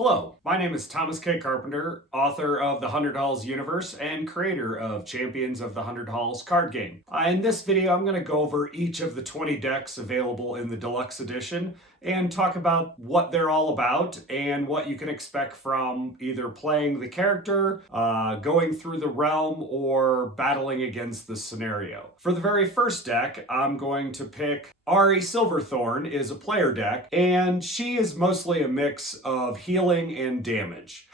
Hello, my name is Thomas K. Carpenter, author of the 100 Halls universe and creator of Champions of the 100 Halls card game. In this video, I'm going to go over each of the 20 decks available in the deluxe edition and talk about what they're all about and what you can expect from either playing the character, going through the realm, or battling against the scenario. For the very first deck, I'm going to pick Ari Silverthorn is a player deck, and she is mostly a mix of healing and damage.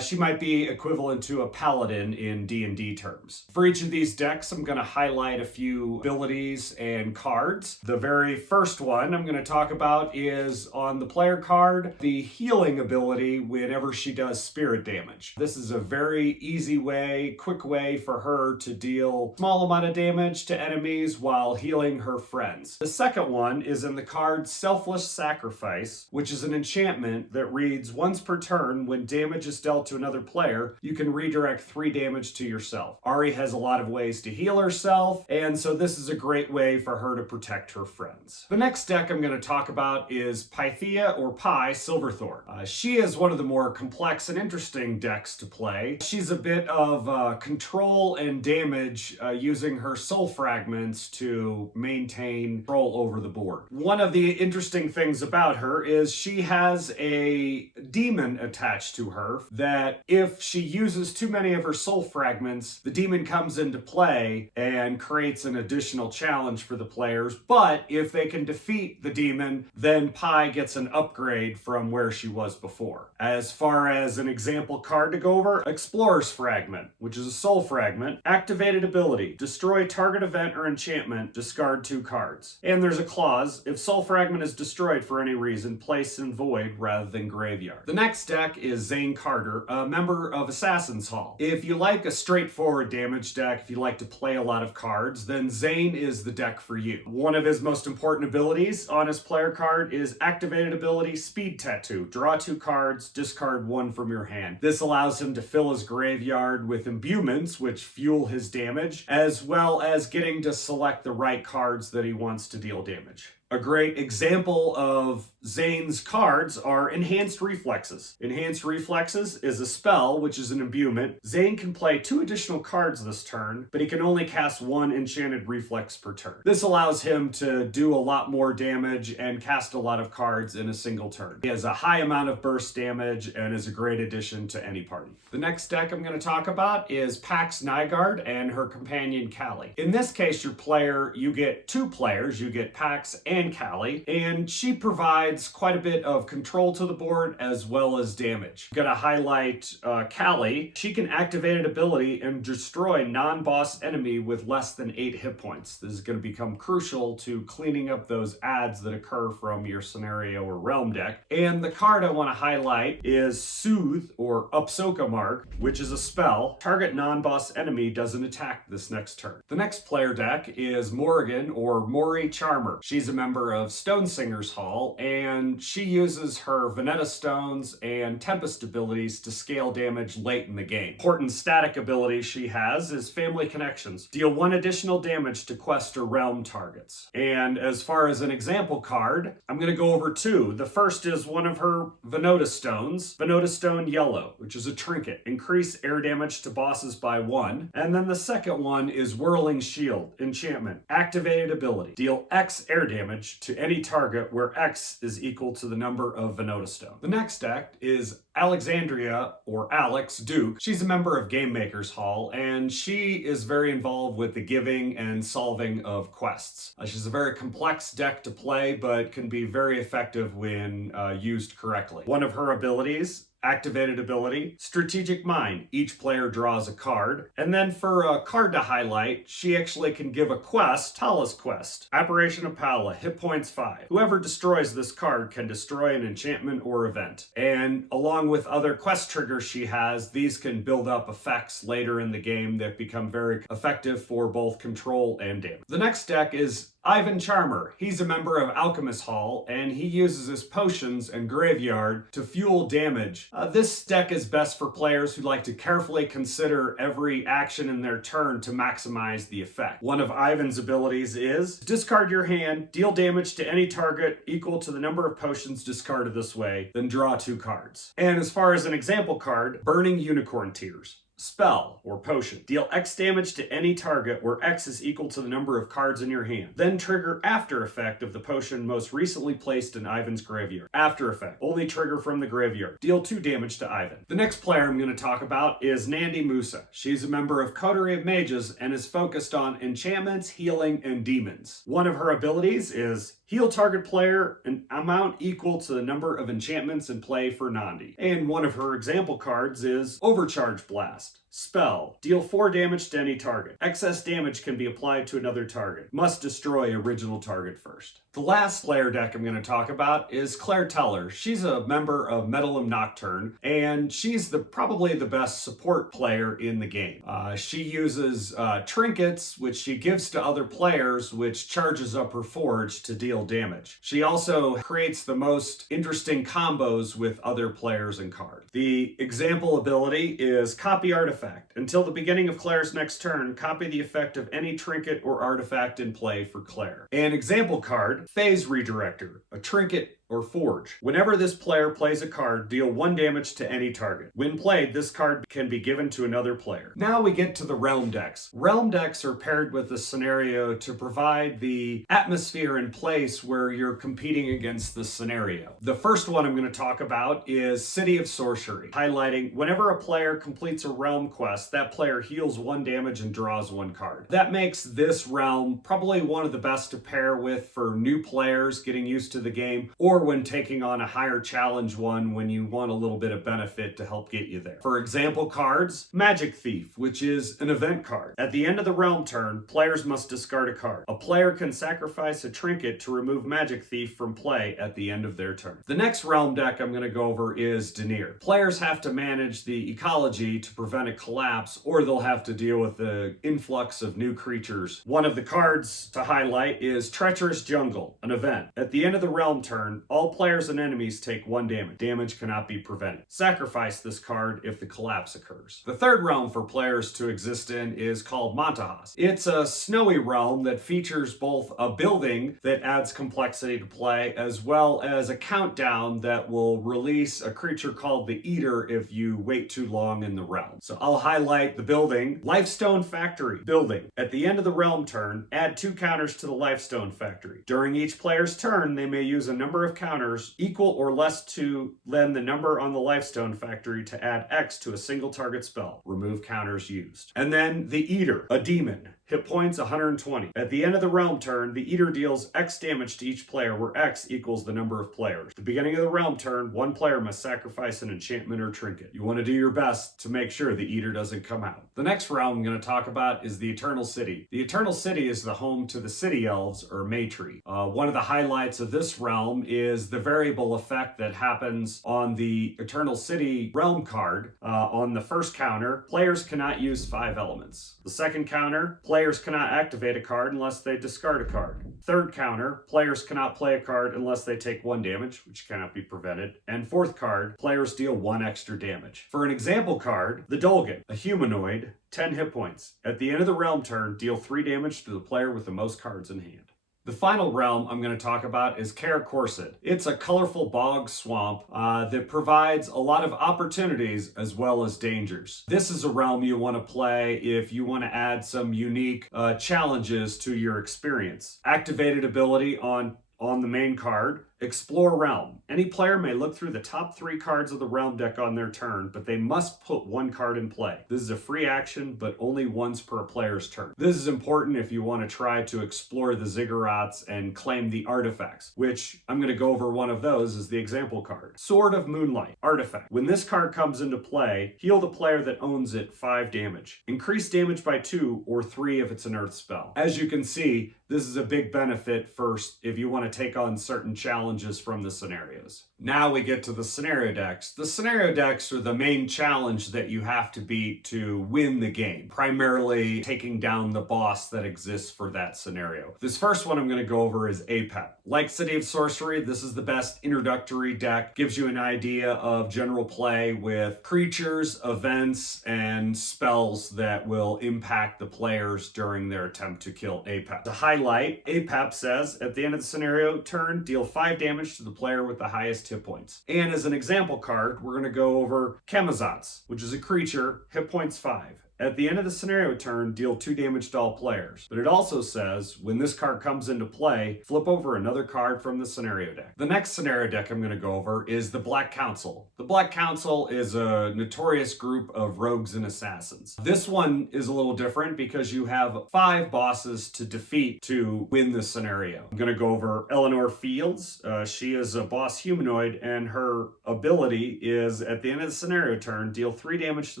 She might be equivalent to a paladin in D&D terms. For each of these decks, I'm going to highlight a few abilities and cards. The very first one I'm going to talk about is on the player card, the healing ability whenever she does spirit damage. This is a very easy way, quick way for her to deal a small amount of damage to enemies while healing her friends. The second one is in the card Selfless Sacrifice, which is an enchantment that reads once per turn when damage is dealt to another player, you can redirect 3 damage to yourself. Ari has a lot of ways to heal herself, and so this is a great way for her to protect her friends. The next deck I'm going to talk about is Pythia or Pi Silverthorn. She is one of the more complex and interesting decks to play. She's a bit of control and damage using her soul fragments to maintain control over the board. One of the interesting things about her is she has a demon attached to her that if she uses too many of her soul fragments, the demon comes into play and creates an additional challenge for the players. But if they can defeat the demon, then Pi gets an upgrade from where she was before. As far as an example card to go over, Explorer's Fragment, which is a soul fragment. Activated ability, destroy target event or enchantment, discard 2 cards. And there's a clause, if soul fragment is destroyed for any reason, place in void rather than graveyard. The next deck is Zane Carter, a member of Assassin's Hall. If you like a straightforward damage deck, if you like to play a lot of cards, then Zane is the deck for you. One of his most important abilities on his player card is activated ability Speed Tattoo. Draw 2 cards, discard 1 from your hand. This allows him to fill his graveyard with imbuements, which fuel his damage, as well as getting to select the right cards that he wants to deal damage. A great example of Zane's cards are Enhanced Reflexes. Enhanced Reflexes is a spell, which is an imbuement. Zane can play 2 additional cards this turn, but he can only cast 1 enchanted reflex per turn. This allows him to do a lot more damage and cast a lot of cards in a single turn. He has a high amount of burst damage and is a great addition to any party. The next deck I'm going to talk about is Pax Nygaard and her companion Callie. In this case, you get 2 players. You get Pax and Callie, and she provides quite a bit of control to the board as well as damage. I'm gonna highlight Callie. She can activate an ability and destroy non-boss enemy with less than 8 hit points. This is going to become crucial to cleaning up those adds that occur from your scenario or realm deck. And the card I want to highlight is Soothe or Upsoka Mark, which is a spell. Target non-boss enemy doesn't attack this next turn. The next player deck is Morrigan or Mori Charmer. She's a member of Stonesinger's Hall, and she uses her Veneta Stones and Tempest abilities to scale damage late in the game. Important static ability she has is Family Connections. Deal 1 additional damage to quest or realm targets. And as far as an example card, I'm going to go over 2. The first is one of her Venota Stones, Venota Stone Yellow, which is a trinket. Increase air damage to bosses by 1. And then the second one is Whirling Shield, enchantment. Activated ability. Deal X air damage to any target where X is equal to the number of Venota Stone. The next deck is Alexandria or Alex Duke. She's a member of Game Maker's Hall, and she is very involved with the giving and solving of quests. She's a very complex deck to play, but can be very effective when used correctly. One of her abilities, activated ability, Strategic Mind. Each player draws a card. And then for a card to highlight, she actually can give a quest, Tala's Quest. Apparition of Pala, hit points 5. Whoever destroys this card can destroy an enchantment or event. And along with other quest triggers she has, these can build up effects later in the game that become very effective for both control and damage. The next deck is Ivan Charmer, he's a member of Alchemist Hall, and he uses his potions and graveyard to fuel damage. This deck is best for players who like to carefully consider every action in their turn to maximize the effect. One of Ivan's abilities is discard your hand, deal damage to any target equal to the number of potions discarded this way, then draw 2 cards. And as far as an example card, Burning Unicorn Tears. Spell, or potion. Deal X damage to any target where X is equal to the number of cards in your hand. Then trigger after effect of the potion most recently placed in Ivan's graveyard. After effect. Only trigger from the graveyard. Deal 2 damage to Ivan. The next player I'm going to talk about is Nandi Musa. She's a member of Coterie of Mages and is focused on enchantments, healing, and demons. One of her abilities is heal target player an amount equal to the number of enchantments in play for Nandi. And one of her example cards is Overcharge Blast. Spell. Deal 4 damage to any target. Excess damage can be applied to another target. Must destroy original target first. The last player deck I'm going to talk about is Claire Teller. She's a member of Metalum Nocturne, and she's probably the best support player in the game. She uses trinkets, which she gives to other players, which charges up her forge to deal damage. She also creates the most interesting combos with other players and cards. The example ability is Copy Artifact. Until the beginning of Claire's next turn, copy the effect of any trinket or artifact in play for Claire. An example card, Phase Redirector, a trinket or forge. Whenever this player plays a card, deal 1 damage to any target. When played, this card can be given to another player. Now we get to the realm decks. Realm decks are paired with a scenario to provide the atmosphere in place where you're competing against the scenario. The first one I'm going to talk about is City of Sorcery, highlighting whenever a player completes a realm quest, that player heals 1 damage and draws 1 card. That makes this realm probably one of the best to pair with for new players getting used to the game, or when taking on a higher challenge one when you want a little bit of benefit to help get you there. For example cards, Magic Thief, which is an event card. At the end of the realm turn, players must discard a card. A player can sacrifice a trinket to remove Magic Thief from play at the end of their turn. The next realm deck I'm going to go over is Denier. Players have to manage the ecology to prevent a collapse, or they'll have to deal with the influx of new creatures. One of the cards to highlight is Treacherous Jungle, an event. At the end of the realm turn, all players and enemies take 1 damage. Damage cannot be prevented. Sacrifice this card if the collapse occurs. The third realm for players to exist in is called Montahas. It's a snowy realm that features both a building that adds complexity to play, as well as a countdown that will release a creature called the Eater if you wait too long in the realm. So I'll highlight the building. Lifestone Factory. Building. At the end of the realm turn, add 2 counters to the Lifestone Factory. During each player's turn, they may use a number of counters equal or less to than the number on the Lifestone Factory to add X to a single target spell. Remove counters used. And then the Eater, a demon. Hit points 120. At the end of the realm turn, the Eater deals X damage to each player, where X equals the number of players. At the beginning of the realm turn, 1 player must sacrifice an enchantment or trinket. You want to do your best to make sure the Eater doesn't come out. The next realm I'm going to talk about is the Eternal City. The Eternal City is the home to the City Elves, or Matri. One of the highlights of this realm is the variable effect that happens on the Eternal City realm card. On the first counter, players cannot use 5 elements. The second counter, players cannot activate a card unless they discard a card. Third counter, players cannot play a card unless they take 1 damage, which cannot be prevented. And fourth card, players deal 1 extra damage. For an example card, the Dolgan, a humanoid, 10 hit points. At the end of the realm turn, deal 3 damage to the player with the most cards in hand. The final realm I'm going to talk about is Kaer Corset. It's a colorful bog swamp that provides a lot of opportunities as well as dangers. This is a realm you want to play if you want to add some unique challenges to your experience. Activated ability on the main card, Explore Realm. Any player may look through the top 3 cards of the realm deck on their turn, but they must put 1 card in play. This is a free action, but only once per player's turn. This is important if you want to try to explore the ziggurats and claim the artifacts, which I'm going to go over one of those as the example card. Sword of Moonlight, artifact. When this card comes into play, heal the player that owns it 5 damage. Increase damage by 2 or 3 if it's an earth spell. As you can see, this is a big benefit first if you want to take on certain challenges from the scenarios. Now we get to the scenario decks. The scenario decks are the main challenge that you have to beat to win the game, primarily taking down the boss that exists for that scenario. This first one I'm going to go over is APEP. Like City of Sorcery, this is the best introductory deck. Gives you an idea of general play with creatures, events, and spells that will impact the players during their attempt to kill APEP. To highlight, APEP says, at the end of the scenario turn, deal 5 damage to the player with the highest hit points. And as an example card, we're going to go over Kamazats, which is a creature, hit points 5. At the end of the scenario turn, deal 2 damage to all players. But it also says, when this card comes into play, flip over another card from the scenario deck. The next scenario deck I'm going to go over is the Black Council. The Black Council is a notorious group of rogues and assassins. This one is a little different because you have 5 bosses to defeat to win the scenario. I'm going to go over Eleanor Fields. She is a boss humanoid, and her ability is, at the end of the scenario turn, deal 3 damage to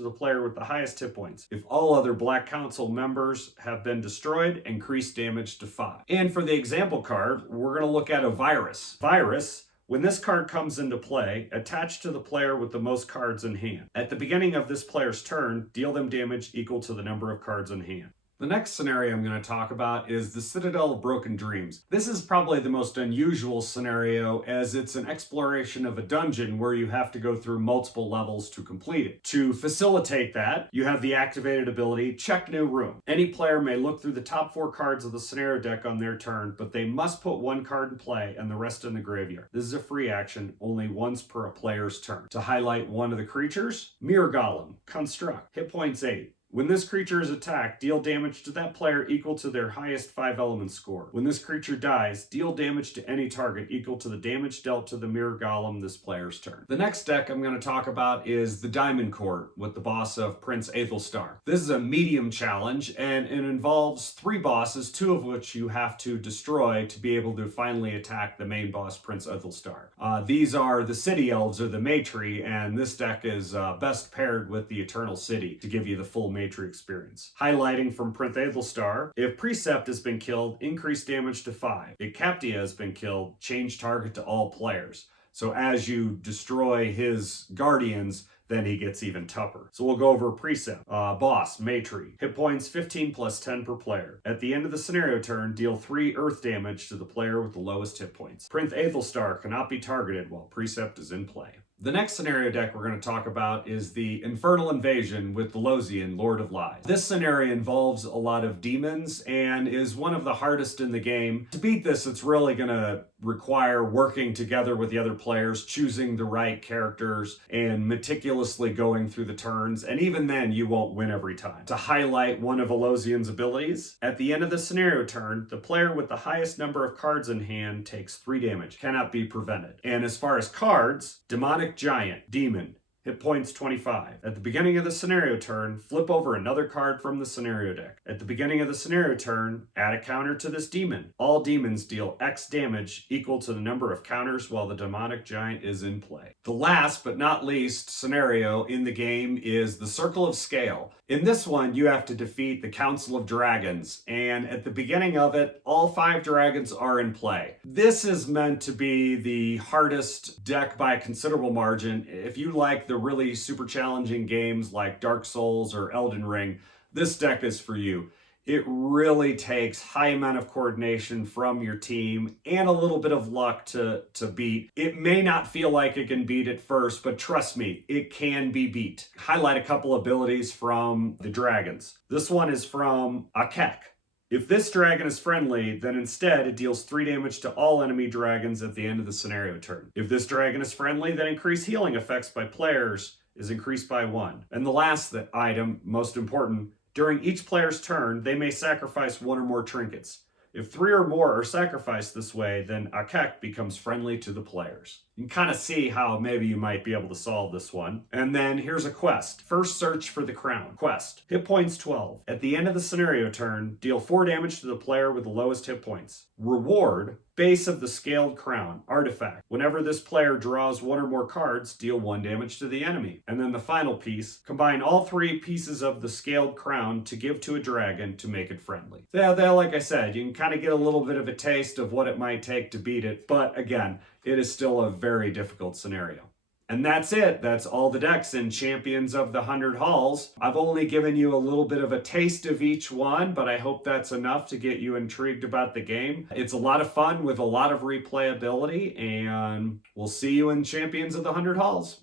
the player with the highest hit points. If all other Black Council members have been destroyed, increase damage to 5. And for the example card, we're going to look at a Virus. Virus, when this card comes into play, attach to the player with the most cards in hand. At the beginning of this player's turn, deal them damage equal to the number of cards in hand. The next scenario I'm going to talk about is the Citadel of Broken Dreams. This is probably the most unusual scenario, as it's an exploration of a dungeon where you have to go through multiple levels to complete it. To facilitate that, you have the activated ability, Check New Room. Any player may look through the top 4 cards of the scenario deck on their turn, but they must put 1 card in play and the rest in the graveyard. This is a free action, only once per a player's turn. To highlight one of the creatures, Mirror Golem, Construct, hit points 8. When this creature is attacked, deal damage to that player equal to their highest 5 element score. When this creature dies, deal damage to any target equal to the damage dealt to the Mirror Golem this player's turn. The next deck I'm going to talk about is the Diamond Court with the boss of Prince Aethelstar. This is a medium challenge, and it involves 3 bosses, 2 of which you have to destroy to be able to finally attack the main boss, Prince Aethelstar. These are the City Elves, or the Matri, and this deck is best paired with the Eternal City to give you the full Matri experience. Highlighting from Prince Aethelstar, if Precept has been killed, increase damage to 5. If Captia has been killed, change target to all players. So as you destroy his guardians, then he gets even tougher. So we'll go over Precept. Boss, Matri. Hit points 15 plus 10 per player. At the end of the scenario turn, deal 3 earth damage to the player with the lowest hit points. Prince Aethelstar cannot be targeted while Precept is in play. The next scenario deck we're going to talk about is the Infernal Invasion with the Losian, Lord of Lies. This scenario involves a lot of demons and is one of the hardest in the game. To beat this, it's really going to require working together with the other players, choosing the right characters, and meticulously going through the turns, and even then you won't win every time. To highlight one of Elosian's abilities, at the end of the scenario turn, the player with the highest number of cards in hand takes 3 damage, cannot be prevented. And as far as cards, Demonic Giant, Demon, hit points 25. At the beginning of the scenario turn, flip over another card from the scenario deck. At the beginning of the scenario turn, add a counter to this demon. All demons deal X damage equal to the number of counters while the demonic giant is in play. The last but not least scenario in the game is the Circle of Scale. In this one, you have to defeat the Council of Dragons, and at the beginning of it, all 5 dragons are in play. This is meant to be the hardest deck by a considerable margin. If you like the really super challenging games like Dark Souls or Elden Ring, this deck is for you. It really takes high amount of coordination from your team and a little bit of luck to beat. It may not feel like it can beat at first, but trust me, it can be beat. Highlight a couple abilities from the dragons. This one is from Akek. If this dragon is friendly, then instead it deals 3 damage to all enemy dragons at the end of the scenario turn. If this dragon is friendly, then increased healing effects by players is increased by 1. And the last item, most important, during each player's turn, they may sacrifice 1 or more trinkets. If 3 or more are sacrificed this way, then Akek becomes friendly to the players. You can kind of see how maybe you might be able to solve this one. And then here's a quest. First, search for the crown. Quest. Hit points 12. At the end of the scenario turn, deal 4 damage to the player with the lowest hit points. Reward. Base of the Scaled Crown. Artifact. Whenever this player draws 1 or more cards, deal 1 damage to the enemy. And then the final piece. Combine all 3 pieces of the Scaled Crown to give to a dragon to make it friendly. Like I said, you can kind of get a little bit of a taste of what it might take to beat it. But again, it is still a very difficult scenario. And that's it. That's all the decks in Champions of the 100 Halls. I've only given you a little bit of a taste of each one, but I hope that's enough to get you intrigued about the game. It's a lot of fun with a lot of replayability, and we'll see you in Champions of the 100 Halls.